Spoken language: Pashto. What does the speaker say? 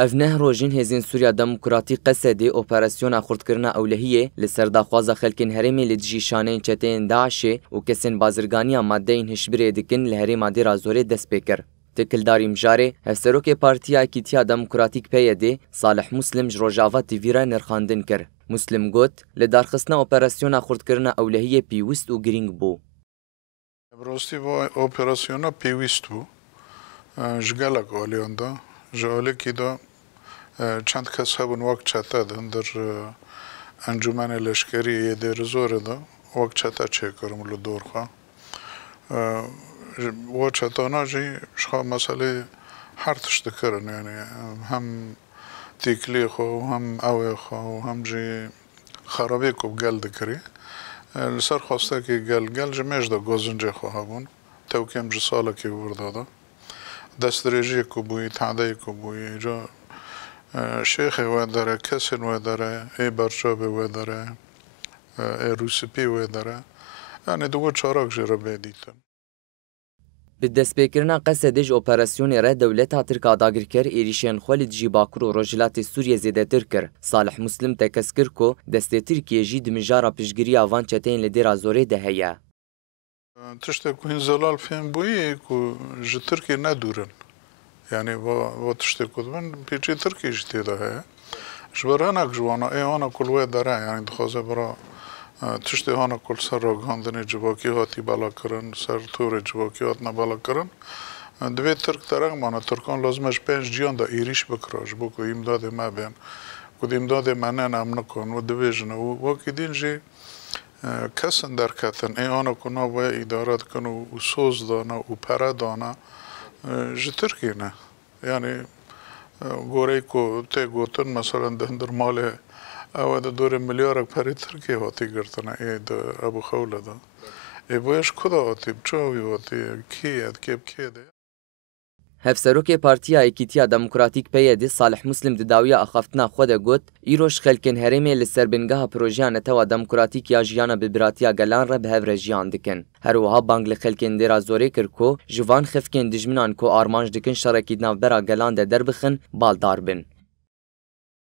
اف نه روجین هزین سوریا دموکراتی قصدی اپراسیون خردکرنا اولهیه لسر داخوازا خلکین هرمی لدجیشانین چتین داعش و کسین بازرگانیا ماده این هشبری دکن لهری ماده رازوری دست بکر. تکلداری مجاره هفسروک پارتیا کیتیا دموکراتیک پیده صالح مسلم جروجاوا تیویرا نرخاندن کر. مسلم گوت لدارخستنا اپراسیون خردکرنا اولهیه پیوست و گرینگ بو. براستی با اپراسیون پیوست بو. جگلک آلیاندا جالی کی دا چند کس هبون وقت چتا در انجمن لشکری در زور دا وقت چتا چه کرم لو دورخا و چتا ناجی شخا مسئله هر تشت کرن یعنی هم تیکلی خو هم اوی خو هم جی خرابی کو گل دکری لسر خواسته که گل جمعش دا گازنجه خو هبون توکیم جی سالا کی ورده دسترجی کوبوی تعدی کوبوی جا شیخ و داره کسن و داره ای برچاب و داره ای روسپی و داره یعنی دو چارک جرا بدیتن به دست بکرنا قصدش اپراسیون را دولت ترکا داگر کر ایریشن خالد جی باکر و رجلات سوریه زیده تر کر صالح مسلم تکس کر کو دست ترکیه جی دمجارا پیشگیری آوان چتین لدیر آزوره دهیا تشته که این زلال فهم بویی که جه ترکی ندورن یعنی و تشته که من پیچی ترکی جتی ده هیا جبر هنک جوانا ای هانا کلوه داره یعنی دخوازه برا تشته هانا کل سر را گاندنی جواکی هاتی بالا کرن سر طور جواکی هات نبالا کرن دوی ترک ترک مانا ترکان لازمش پنج جیان دا ایریش بکراش بو که امداد ما بین که امداد منن هم نکن و دوی جنه و واکی دین جی کسن در کتن ای آنها کنا و ادارات کنو و سوز دانا و پره دانا جه ترکی نه یعنی گوره که تی گوتن مثلا در مال او ده دور ملیارک پری ترکی هاتی گرتنه ای ده ابو خوله ده ای بایش کدا هاتی بچاوی هاتی کیه کیب کیه ده هفسروک پارتیا ایکیتیا دموکراتیک پیده صالح مسلم دداویا اخافتنا خود گوت ایروش خلکن هرمی لسر بنگاه پروژیان توا دموکراتیک یا جیانا ببراتیا گلان را به هفر جیان دکن. هر وها بانگل خلکن دیرا زوری کرکو جوان خفکن دجمنان کو آرمانج دکن شرکی ناو برا گلان ده در بخن بالدار بن.